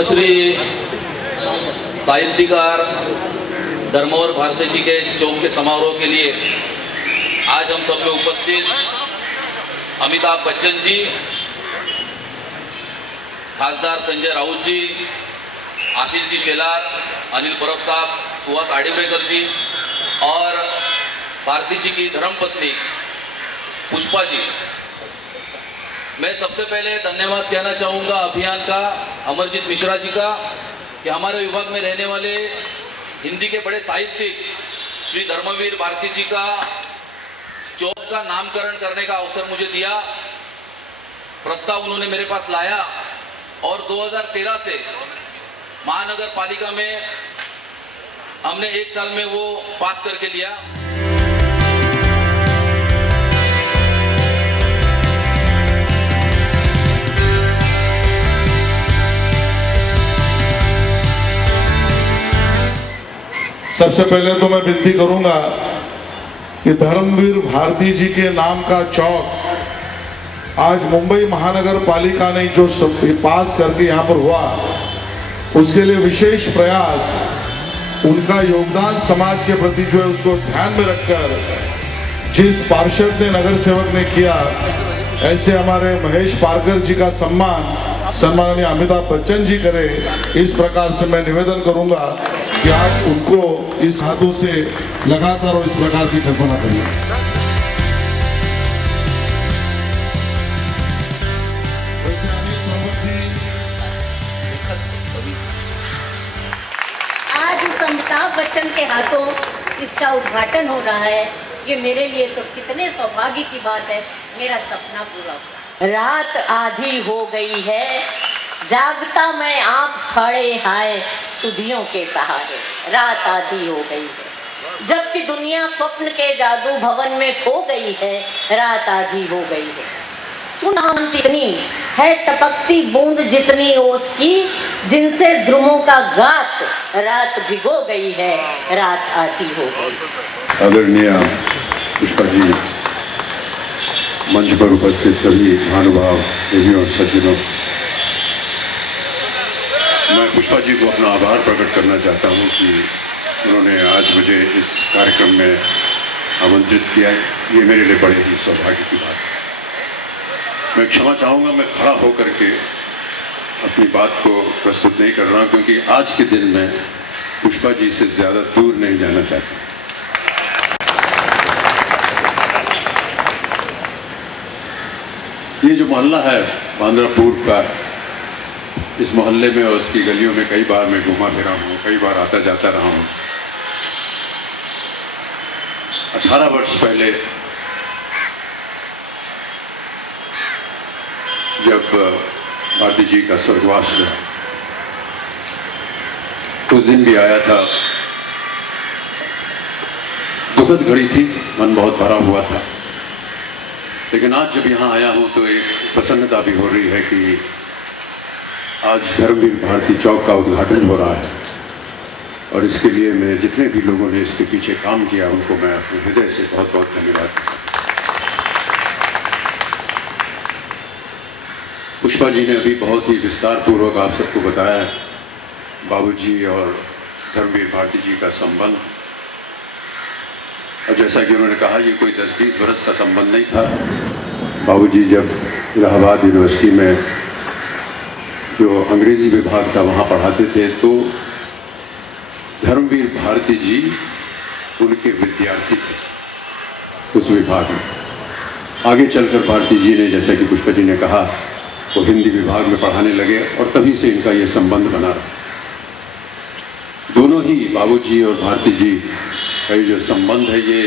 पद्मश्री साहित्यकार धर्मवीर भारती जी के चौक के समारोह के लिए आज हम सब में उपस्थित अमिताभ बच्चन जी, खासदार संजय राउत जी, आशीष जी शेलार, अनिल परब साहब, सुहास आडिवरेकर जी और भारती जी की धर्मपत्नी पुष्पा जी। मैं सबसे पहले धन्यवाद कहना चाहूँगा अभियान का अमरजीत मिश्रा जी का कि हमारे विभाग में रहने वाले हिंदी के बड़े साहित्यिक श्री धर्मवीर भारती जी का चौक का नामकरण करने का अवसर मुझे दिया। प्रस्ताव उन्होंने मेरे पास लाया और 2013 से महानगर पालिका में हमने 1 साल में वो पास करके लिया। सबसे पहले तो मैं विनती करूंगा कि धर्मवीर भारती जी के नाम का चौक आज मुंबई महानगर पालिका ने जो पास करके यहाँ पर हुआ, उसके लिए विशेष प्रयास, उनका योगदान समाज के प्रति जो है उसको ध्यान में रखकर जिस पार्षद ने, नगर सेवक ने किया, ऐसे हमारे महेश पारकर जी का सम्मान सम्माननीय अमिताभ बच्चन जी करे। इस प्रकार से मैं निवेदन करूंगा कि आप उनको इस हाथों से लगातार और इस प्रकार की कल्पना करिए। आज उस अमिताभ बच्चन के हाथों इसका उद्घाटन हो रहा है, ये मेरे लिए तो कितने सौभाग्य की बात है। मेरा सपना पूरा हुआ। रात आधी हो गई है, जागता मैं आँख फाड़े हाय सुधियों के सहारे। रात आधी हो गई है, जबकि दुनिया स्वप्न के जादू भवन में खो गई है। रात आधी हो गई है, सुनान इतनी है टपकती बूंद जितनी ओस की, जिनसे द्रुमों का गात रात भिगो गई है। रात आधी हो गई। आदरणीय पुष्पा जी, मंच पर उपस्थित सभी महानुभाव, देवियों और सज्जनों, मैं पुष्पा जी को अपना आभार प्रकट करना चाहता हूं कि उन्होंने आज मुझे इस कार्यक्रम में आमंत्रित किया। ये मेरे लिए बड़े ही सौभाग्य की बात है। मैं क्षमा चाहूँगा, मैं खड़ा होकर के अपनी बात को प्रस्तुत नहीं कर रहा हूँ, क्योंकि आज के दिन में पुष्पा जी से ज़्यादा दूर नहीं जाना चाहता। ये जो मोहल्ला है बांद्रा पूर्व का, इस मोहल्ले में और उसकी गलियों में कई बार मैं घूमा फिरा हूँ, कई बार आता जाता रहा हूँ। 18 वर्ष पहले जब भारती जी का स्वर्गवास हुआ, उस दिन भी आया था। दुखद घड़ी थी, मन बहुत भरा हुआ था, लेकिन आज जब यहाँ आया हूँ तो एक प्रसन्नता भी हो रही है कि आज धर्मवीर भारती चौक का उद्घाटन हो रहा है। और इसके लिए मैं जितने भी लोगों ने इसके पीछे काम किया उनको मैं अपने हृदय से बहुत बहुत धन्यवाद देता हूं। पुष्पा जी ने अभी बहुत ही विस्तार पूर्वक आप सबको बताया बाबूजी और धर्मवीर भारती जी का संबंध। और जैसा कि उन्होंने कहा, ये कोई 10-20 वर्ष का संबंध नहीं था। बाबूजी जब इलाहाबाद यूनिवर्सिटी में जो अंग्रेजी विभाग था वहाँ पढ़ाते थे, तो धर्मवीर भारती जी उनके विद्यार्थी थे उस विभाग में। आगे चलकर भारती जी ने, जैसा कि पुष्पा जी ने कहा, वो हिंदी विभाग में पढ़ाने लगे और तभी से इनका ये संबंध बना रहा। दोनों ही बाबूजी और भारती जी का ये जो संबंध है, ये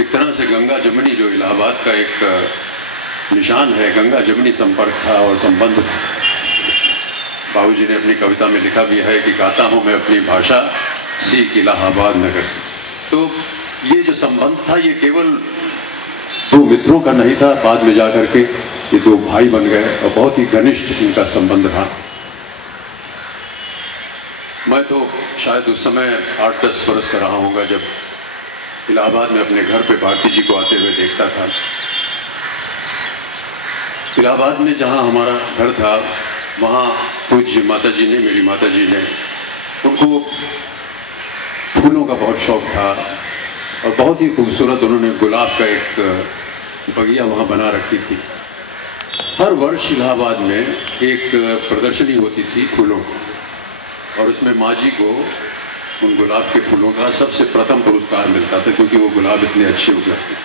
एक तरह से गंगा जमुनी, जो इलाहाबाद का एक निशान है, गंगा जमुनी संपर्क था और संबंध। बाबूजी ने अपनी कविता में लिखा भी है कि गाता हूँ मैं अपनी भाषा, सीख इलाहाबाद नगर से। तो ये जो संबंध था, ये केवल 2 मित्रों का नहीं था, बाद में जाकर के ये 2 भाई बन गए और बहुत ही घनिष्ठ इनका संबंध रहा। मैं तो शायद उस समय 8-10 वर्ष का रहा होऊंगा जब इलाहाबाद में अपने घर पे भारती जी को आते हुए देखता था। इलाहाबाद में जहाँ हमारा घर था वहाँ पूज्य माता जी ने, मेरी माता जी ने, उनको फूलों का बहुत शौक था और बहुत ही खूबसूरत उन्होंने गुलाब का एक बगिया वहाँ बना रखी थी। हर वर्ष इलाहाबाद में एक प्रदर्शनी होती थी फूलों की, और उसमें माँ जी को उन गुलाब के फूलों का सबसे प्रथम पुरस्कार मिलता था, क्योंकि वो गुलाब इतने अच्छे उग जाते थे।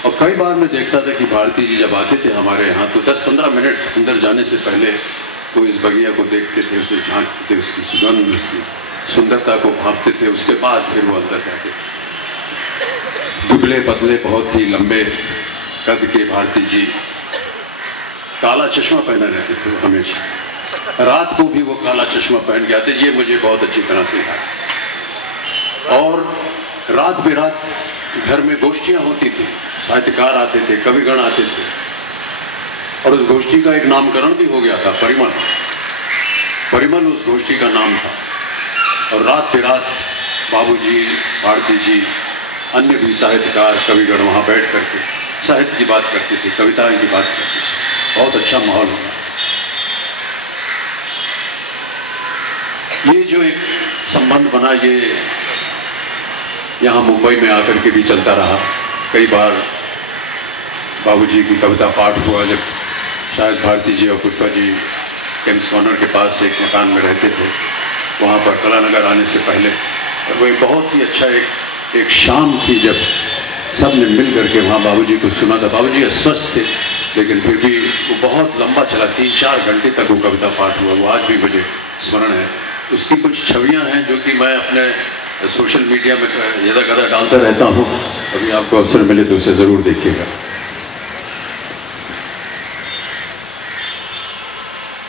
और कई बार मैं देखता था कि भारती जी जब आते थे हमारे यहाँ तो 10-15 मिनट अंदर जाने से पहले वो इस बगिया को देखते थे, उसे झांकते थे, उसकी सुगंध, उसकी सुंदरता को भांपते थे, उसके बाद फिर वो अंदर जाते थे। दुबले पतले बहुत ही लंबे कद के भारती जी काला चश्मा पहने रहते थे हमेशा। रात को भी वो काला चश्मा पहन के आते, ये मुझे बहुत अच्छी तरह से याद। और रात बेरात घर में गोष्ठियाँ होती थी, साहित्यकार आते थे, कविगण आते थे, और उस गोष्ठी का एक नामकरण भी हो गया था, परिमल। परिमल उस गोष्ठी का नाम था। और रात बेरात बाबूजी, भारती जी, अन्य भी साहित्यकार, कविगण वहाँ बैठ करके साहित्य की बात करते थे, कविताएं की बात करते थे। बहुत अच्छा माहौल होता। ये जो एक संबंध बना, ये यहाँ मुंबई में आकर के भी चलता रहा। कई बार बाबूजी की कविता पाठ हुआ, जब शायद भारती जी और पुष्पा जी केम्स कॉर्नर के पास एक मकान में रहते थे, वहाँ पर कलानगर आने से पहले। और वो एक बहुत ही अच्छा एक शाम थी जब सब ने मिल करके वहाँ बाबूजी को सुना था। बाबूजी अस्वस्थ थे, लेकिन फिर भी वो बहुत लंबा चला, 3-4 घंटे तक वो कविता पाठ हुआ। वो आज भी मुझे स्मरण है। उसकी कुछ छवियाँ हैं जो कि मैं अपने सोशल मीडिया में यदा कदा डालता रहता हूँ। अभी आपको अवसर मिले तो उसे ज़रूर देखिएगा।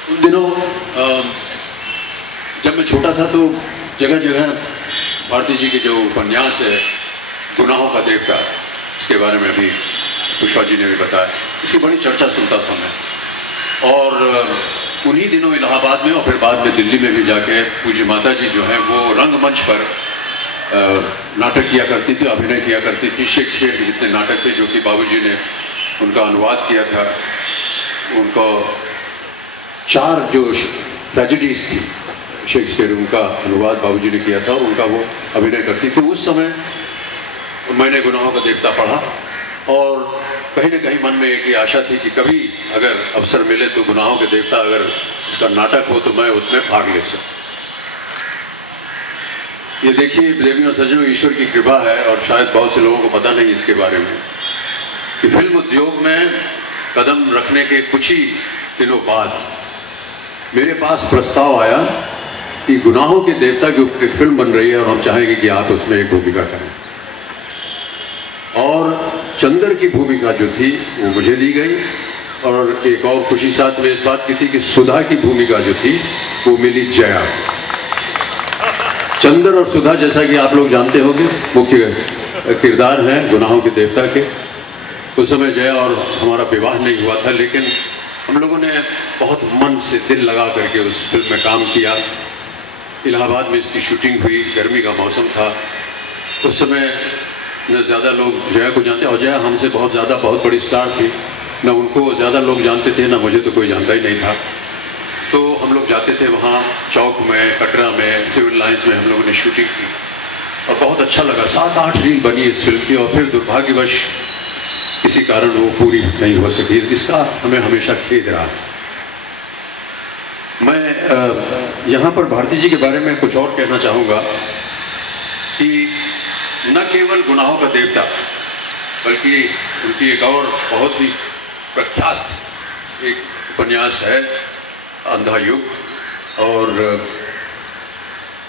उन दिनों जब मैं छोटा था तो जगह जगह भारती जी के जो उपन्यास है गुनाहों का देवता, इसके बारे में अभी पुष्पा जी ने भी बताया, इसकी बड़ी चर्चा सुनता था मैं। और उन्हीं दिनों इलाहाबाद में और फिर बाद में दिल्ली में भी जाके पूज्य माता जी जो है वो रंगमंच पर नाटक किया करती थी, अभिनय किया करती थी। शेक्सपियर के जितने नाटक थे जो कि बाबूजी ने उनका अनुवाद किया था, उनको 4 जो ट्रेजेडीज थी शेक्सपियर, उनका अनुवाद बाबूजी ने किया था और उनका वो अभिनय करती थी। उस समय मैंने गुनाहों का देवता पढ़ा और कहीं न कहीं मन में एक आशा थी कि कभी अगर अवसर मिले तो गुनाहों के देवता अगर उसका नाटक हो तो मैं उसमें भाग ले सकूं। ये देखिए देवी और सज्जनों, ईश्वर की कृपा है और शायद बहुत से लोगों को पता नहीं इसके बारे में कि फिल्म उद्योग में कदम रखने के कुछ ही दिनों बाद मेरे पास प्रस्ताव आया कि गुनाहों के देवता की एक फिल्म बन रही है और हम चाहेंगे कि आप उसमें एक भूमिका करें। और चंदर की भूमिका जो थी वो मुझे दी गई, और एक और खुशी साथ में इस बात की थी कि सुधा की भूमिका जो थी वो मिली जया। चंदर और सुधा, जैसा कि आप लोग जानते होंगे, मुख्य किरदार हैं गुनाहों के देवता के। उस समय जया और हमारा विवाह नहीं हुआ था, लेकिन हम लोगों ने बहुत मन से दिल लगा करके उस फिल्म में काम किया। इलाहाबाद में इसकी शूटिंग हुई, गर्मी का मौसम था। उस समय न ज़्यादा लोग जया को जानते, और जया हमसे बहुत ज़्यादा बहुत बड़ी स्टार थी, न उनको ज़्यादा लोग जानते थे, न मुझे तो कोई जानता ही नहीं था। तो हम लोग जाते थे वहाँ चौक में, कटरा में, सिविल लाइन्स में हम लोगों ने शूटिंग की और बहुत अच्छा लगा। 7-8 रील बनी इस फिल्म की, और फिर दुर्भाग्यवश किसी कारण वो पूरी नहीं हो सकी। इसका हमें हमेशा खेद रहा। मैं यहाँ पर भारती जी के बारे में कुछ और कहना चाहूँगा कि न केवल गुनाहों का देवता, बल्कि उनकी एक और बहुत ही प्रख्यात एक उपन्यास है अंधा युग, और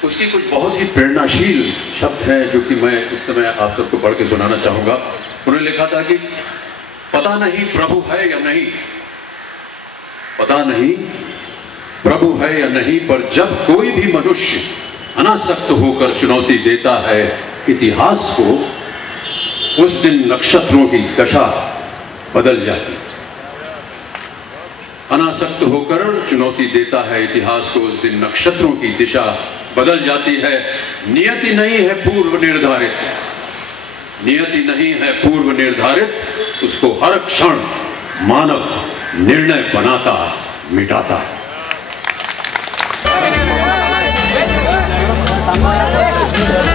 उसकी कुछ बहुत ही प्रेरणाशील शब्द हैं जो कि मैं इस समय आप सबको पढ़ के सुनाना चाहूँगा। उन्होंने लिखा था कि पता नहीं प्रभु है या नहीं, पता नहीं प्रभु है या नहीं, पर जब कोई भी मनुष्य अनासक्त होकर चुनौती देता है इतिहास को, उस दिन नक्षत्रों की दशा बदल जाती है। अनासक्त होकर चुनौती देता है इतिहास को, उस दिन नक्षत्रों की दिशा बदल जाती है। नियति नहीं है पूर्व निर्धारित, नियति नहीं है पूर्व निर्धारित, उसको हर क्षण मानव निर्णय बनाता मिटाता है। है।